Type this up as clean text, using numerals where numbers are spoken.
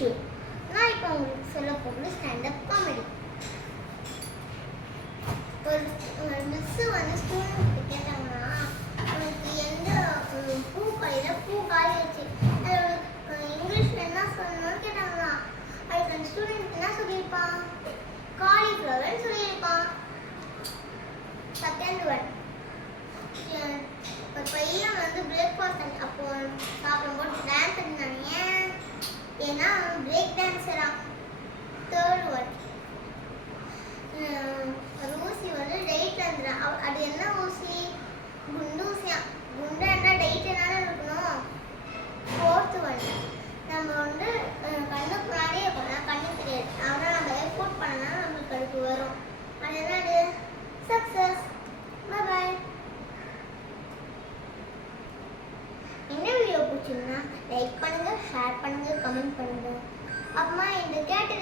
Show. நான் இப்போ உங்களுக்கு சொல்ல போகிறது ஸ்டாண்டப் காமெடி. ஒரு மிஸ்ஸு வந்து ஸ்டூடெண்ட்ஸ்க்கு கேட்டாங்கன்னா, உனக்கு எந்த பூ கடையில் பூ காலியாச்சு, இங்கிலீஷில் என்ன சொல்லணும்னு கேட்டாங்களா. அதுக்கு அந்த ஸ்டூடெண்ட் என்ன சொல்லியிருப்பான்? காலிஃப்ளவர்னு சொல்லியிருப்பான். செகண்ட் ஒன், ஒரு பையன் வந்து பிரேக்ஃபாஸ்ட் அப்போ சாப்பிடும்போது டான்ஸ் ஆடினாங்க. ஏன்னா பிரேக் டான்ஸரா. தேர்ட் ஒன், ஒரு ஊசி வந்து டெய்ட் வந்துடா. அது என்ன ஊசி? குண்டு ஊசியா. குண்டாண்டா டெய்ட் என்னால இருக்கணும். ஃபோர்த் ஒன், நம்ம வந்து கண்ணுக்கு முன்னாடியே இருக்கணும், கண்ணுக்கு தெரியாது, ஆனால் நம்ம எஃபோர்ட் பண்ணனா நம்மளுக்கு அதுக்கு வரும். அது என்னது? சக்ஸஸ். பாய். இந்த வீடியோ பிடிச்சிருந்தா லைக் பண்ணுங்க, ஷேர் பண்ணுங்க, கமெண்ட் பண்ணுங்க. அப்புறமா இந்த கேட்டு